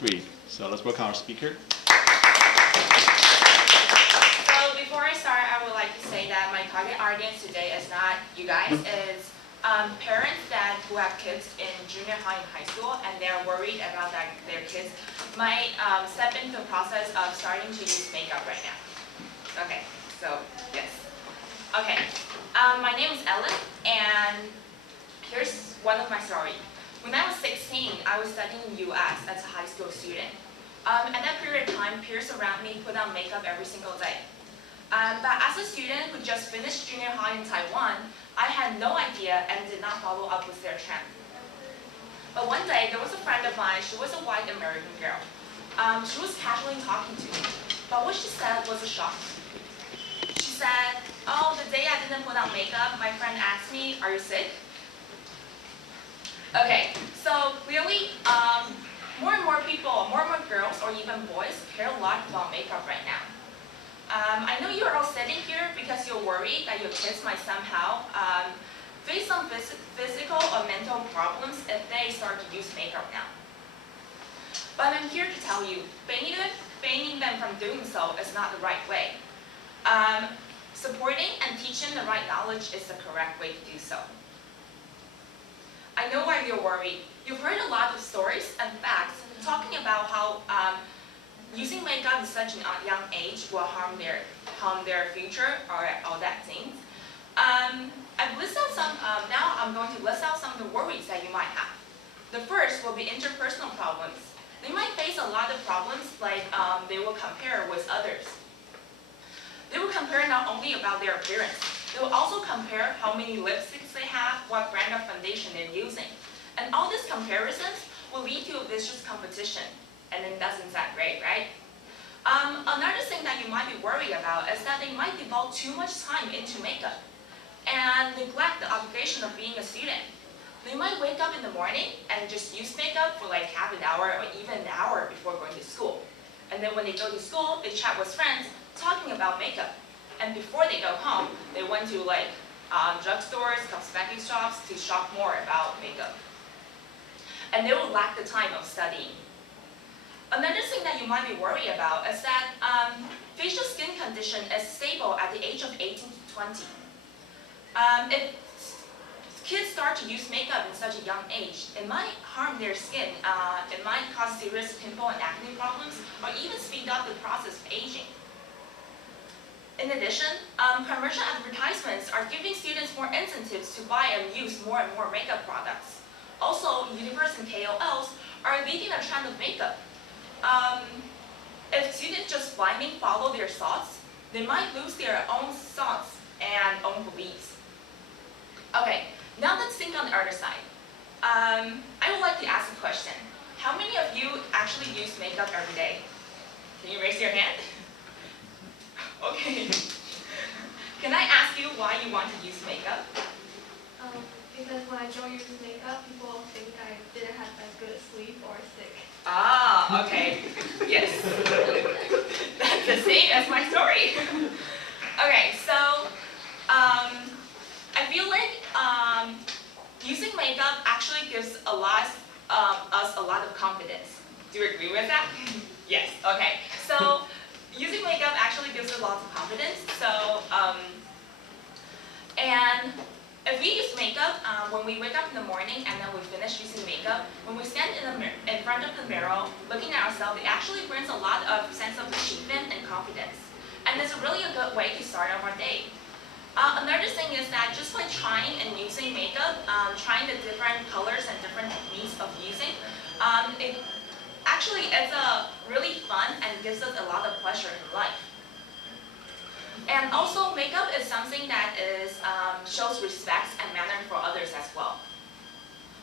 Three. So let's welcome our speaker. So before I start, I would like to say that my target audience today is not you guys, it's parents who have kids in junior high and high school, and they're worried about that their kids might step into the process of starting to use makeup right now. Okay, so yes. Okay, my name is Ellen, and here's one of my stories. When I was 16, I was studying in US as a high school student. At that period of time, peers around me put on makeup every single day. But as a student who just finished junior high in Taiwan, I had no idea and did not follow up with their trend. But one day, there was a friend of mine, she was a white American girl. She was casually talking to me, but what she said was a shock. She said, "Oh, the day I didn't put on makeup, my friend asked me, 'Are you sick?'" Okay, so clearly, more and more people, more and more girls or even boys care a lot about makeup right now. I know you're all sitting here because you're worried that your kids might somehow face some physical or mental problems if they start to use makeup now. But I'm here to tell you, banning them from doing so is not the right way. Supporting and teaching the right knowledge is the correct way to do so. I know why you're worried. You've heard a lot of stories and facts talking about how using makeup at such a young age will harm their future or all that things. I've listed out some. Now I'm going to list out some of the worries that you might have. The first will be interpersonal problems. They might face a lot of problems, like they will compare with others. They will compare not only about their appearance. They will also compare how many lipsticks they have, what brand of foundation they're using. And all these comparisons will lead to a vicious competition. And it doesn't sound great, right? Another thing that you might be worried about is that they might devote too much time into makeup and neglect the obligation of being a student. They might wake up in the morning and just use makeup for like half an hour or even an hour before going to school. And then when they go to school, they chat with friends talking about makeup. And before they go home, they went to like drugstores, cosmetic shops to shop more about makeup. And they will lack the time of studying. Another thing that you might be worried about is that facial skin condition is stable at the age of 18 to 20. If kids start to use makeup in such a young age, it might harm their skin. It might cause serious pimple and acne problems, or even speed up the process of aging. In addition, commercial advertisements are giving students more incentives to buy and use more and more makeup products. Also, YouTubers and KOLs are leading a trend of makeup. If students just blindly follow their thoughts, they might lose their own thoughts and own beliefs. Okay, now let's think on the other side. I would like to ask a question. How many of you actually use makeup every day? Can you raise your hand? Okay. Can I ask you why you want to use makeup? Because when I don't use makeup, people think I didn't have that good sleep or sick. Ah, okay. Yes. That's the same as my story. Okay, so I feel like using makeup actually gives us a lot of confidence. Do you agree with that? Yes. Okay. So using makeup actually gives us lots of confidence. So and if we use makeup when we wake up in the morning and then we finish using makeup, when we stand in front of the mirror looking at ourselves, it actually brings a lot of sense of achievement and confidence. And it's really a good way to start our day. Another thing is that just by trying and using makeup, trying the different colors and different techniques of using, it's a really fun and gives us a lot of pleasure in life. And also, makeup is something that shows respect and manner for others as well.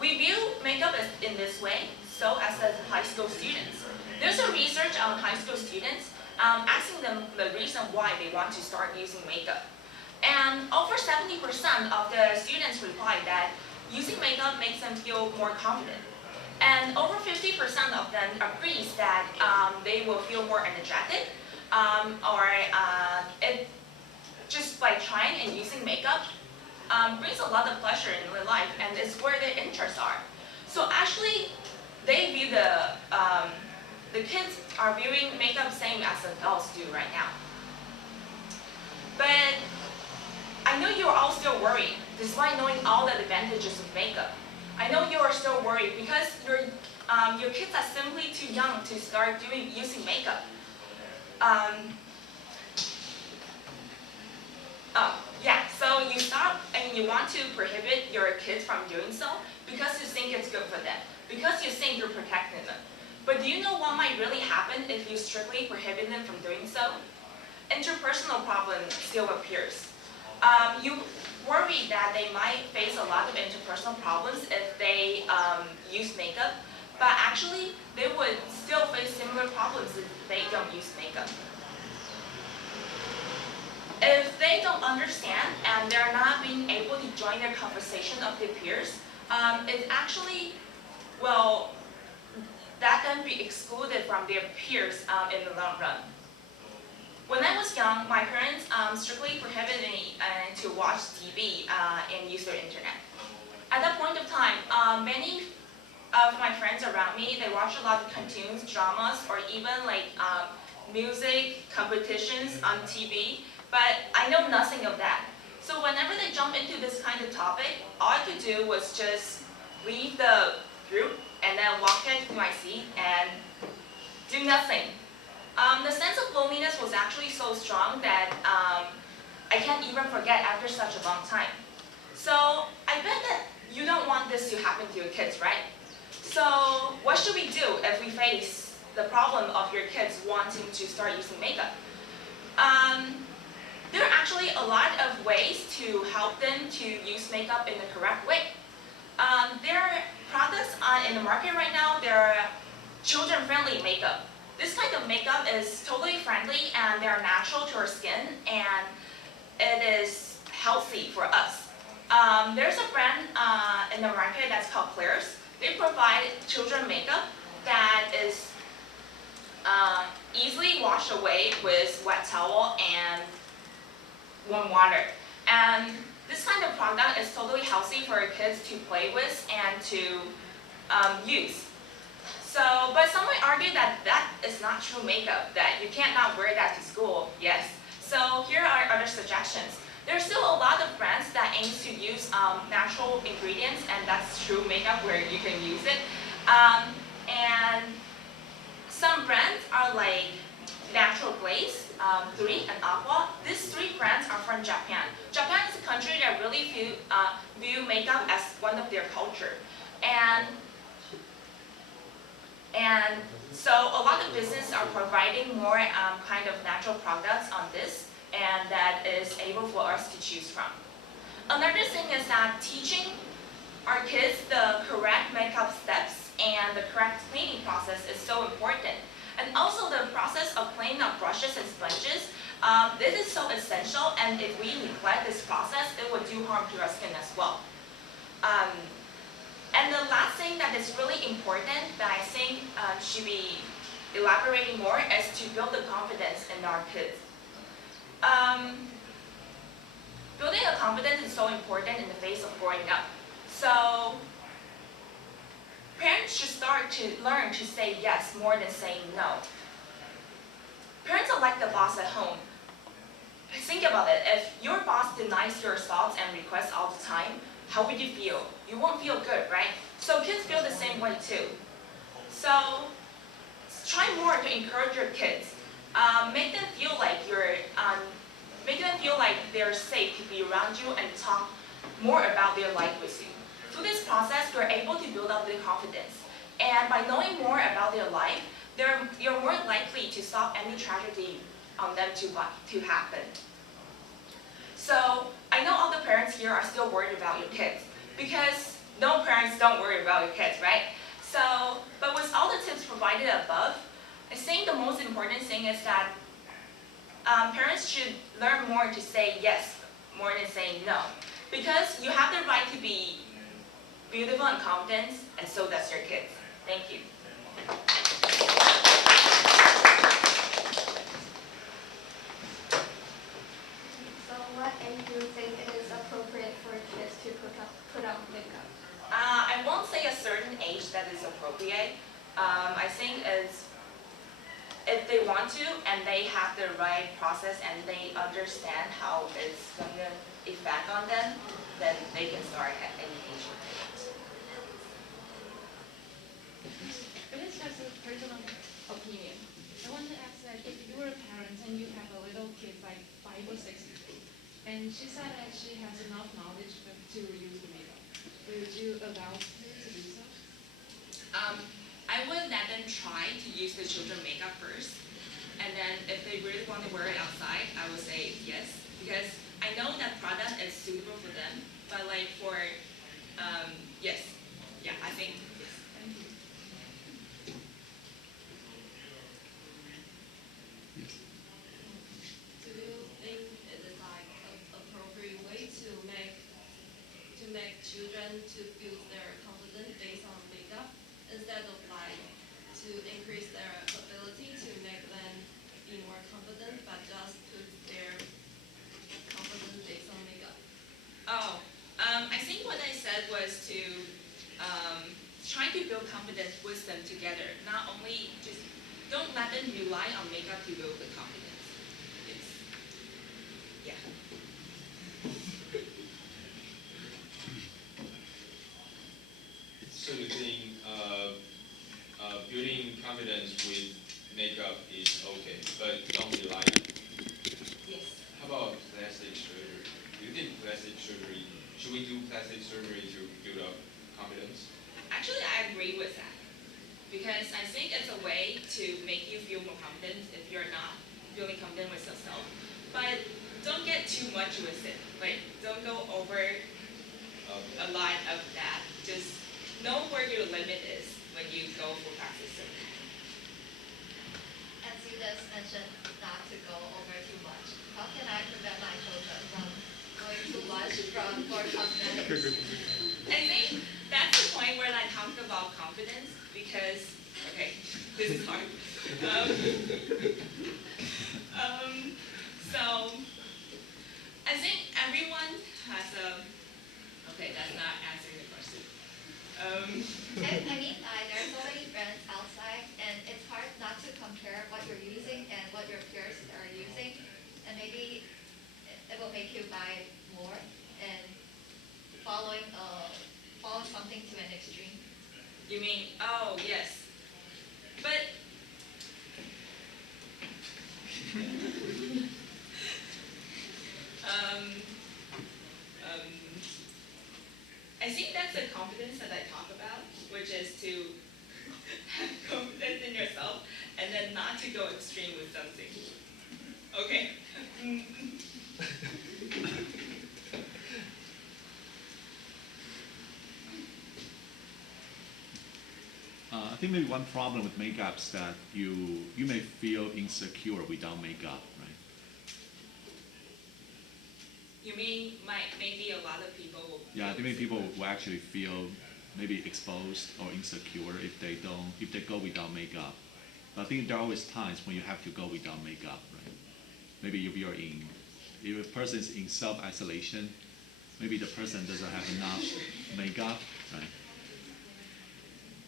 We view makeup in this way, so as the high school students. There's a research on high school students asking them the reason why they want to start using makeup. And over 70% of the students replied that using makeup makes them feel more confident. And over 50% of them agrees that they will feel more energetic, it just by trying and using makeup brings a lot of pleasure in their life, and it's where their interests are. So actually, they view kids are viewing makeup same as adults do right now. But I know you're all still worried, despite knowing all the advantages of makeup. I know you are still worried because your kids are simply too young to start using makeup. So you stop and you want to prohibit your kids from doing so because you think it's good for them, because you think you're protecting them. But do you know what might really happen if you strictly prohibit them from doing so? Interpersonal problems still appears. You worry that they might face a lot of interpersonal problems if they use makeup, but actually they would still face similar problems if they don't use makeup. If they don't understand and they're not being able to join their conversation of their peers, it actually, well, that can be excluded from their peers in the long run. When I was young, my parents strictly prohibited me to watch TV and use their internet. At that point of time, many of my friends around me, they watch a lot of cartoons, dramas, or even like music competitions on TV, but I know nothing of that. So whenever they jump into this kind of topic, all I could do was just leave the group and then walk back to my seat and do nothing. The sense of loneliness was actually so strong that I can't even forget after such a long time. So I bet that you don't want this to happen to your kids, right? So what should we do if we face the problem of your kids wanting to start using makeup? There are actually a lot of ways to help them to use makeup in the correct way. There are products in the market right now. There are children-friendly makeup. This kind of makeup is totally friendly and they're natural to our skin and it is healthy for us. There's a brand in the market that's called Claire's. They provide children makeup that is easily washed away with wet towel and warm water. And this kind of product is totally healthy for kids to play with and to use. So, but some might argue that that is not true makeup, that you can't not wear that to school. Yes. So here are other suggestions. There's still a lot of brands that aims to use natural ingredients, and that's true makeup where you can use it. And some brands are like Natural Glaze, 3, and Aqua. These 3 brands are from Japan. Japan is a country that really view makeup as one of their culture. And so a lot of businesses are providing more kind of natural products on this, and that is able for us to choose from. Another thing is that teaching our kids the correct makeup steps and the correct cleaning process is so important. And also the process of cleaning up brushes and sponges, this is so essential, and if we neglect this process, it will do harm to our skin as well. And the last thing that is really important that I think should be elaborating more is to build the confidence in our kids. Building a confidence is so important in the face of growing up. So parents should start to learn to say yes more than saying no. Parents are like the boss at home. Think about it. If your boss denies your thoughts and requests all the time, how would you feel? You won't feel good, right? So kids feel the same way too. So try more to encourage your kids. Make them feel like they're safe to be around you and talk more about their life with you. Through this process, you're able to build up their confidence. And by knowing more about their life, you're more likely to stop any tragedy on them to happen. So I know all the parents here are still worried about your kids, because no parents don't worry about your kids, right? So, but with all the tips provided above, I think the most important thing is that parents should learn more to say yes more than saying no, because you have the right to be beautiful and confident, and so does your kids. Thank you. So what age do you think it is appropriate for kids to put on makeup? I won't say a certain age that is appropriate. I think it's want to and they have the right process and they understand how it's gonna affect on them, then they can start at any age what they want. But it's just a personal opinion. I want to ask that if you were a parent and you have a little kid like 5 or 6, and she said that she has enough knowledge to use the makeup, would you allow her to do so? I would let them try to use the children makeup first, and then if they really want to wear it outside, I would say yes, because I know that product is suitable for them. But like for, yes, yeah, I think yes. Thank you. Do you think it is like an appropriate way to make children to build their confidence based on makeup instead of like to increase their ability to make them be more confident, but just put their confidence based on makeup? Oh, I think what I said was to try to build confidence with them together. Not only just don't let them rely on makeup to build the confidence. It's, yeah. So you think building confidence with makeup is okay, but don't rely on it? Yes. How about plastic surgery? Do you think plastic surgery, should we do plastic surgery to build up confidence? Actually, I agree with that because I think it's a way to make you feel more confident if you're not feeling confident with yourself. But don't get too much with it. Like, don't go over a lot of that. Just know where your limit is when you go for plastic surgery. As you just mentioned, not to go over too much. How can I prevent my children from going too much for cosmetics? I think that's the point where I talk about confidence because, okay, this is hard. So, I think everyone has a, okay, that's not answering the question. I mean, there are so many brands outside, and it's hard not to compare what you're using and what your peers are using, and maybe it will make you buy more and following something to an extreme. You mean, oh, yes. But, I think that's the confidence that I talk about, which is to have confidence in yourself and then not to go extreme with something. Okay. I think maybe one problem with makeup is that you may feel insecure without makeup, right? You mean maybe a lot of people will Yeah, I think many people will actually feel maybe exposed or insecure if they go without makeup. But I think there are always times when you have to go without makeup, right? Maybe if a person is in self-isolation, maybe the person doesn't have enough makeup, right?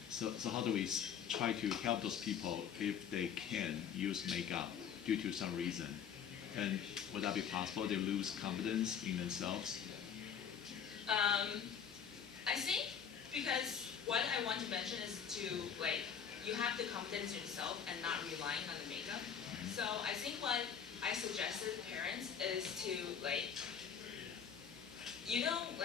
So how do we try to help those people if they can use makeup due to some reason? And would that be possible? They lose confidence in themselves? I think because what I want to mention is to you have the confidence in yourself and not relying on the makeup. So I think what I suggested to parents is to you don't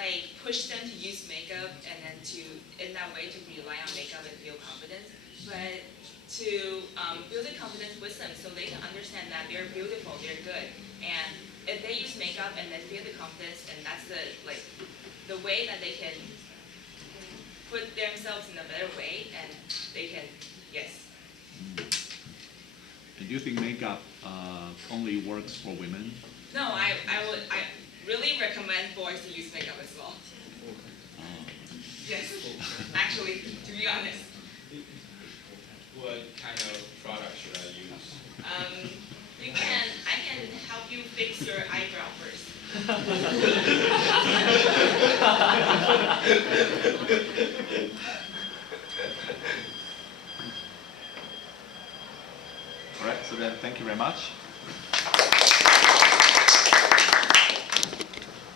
push them to use makeup and then to in that way to rely on makeup and feel confident, but to build the confidence with them so they can understand that they're beautiful, they're good, and if they use makeup and then feel the confidence, and that's the way that they can put themselves in a better way, and they can, yes. And do you think makeup only works for women? No, I really recommend boys to use makeup as well. Yes, actually, to be honest. What kind of product should I use? I can help you fix your eyebrow first. All right, so then thank you very much.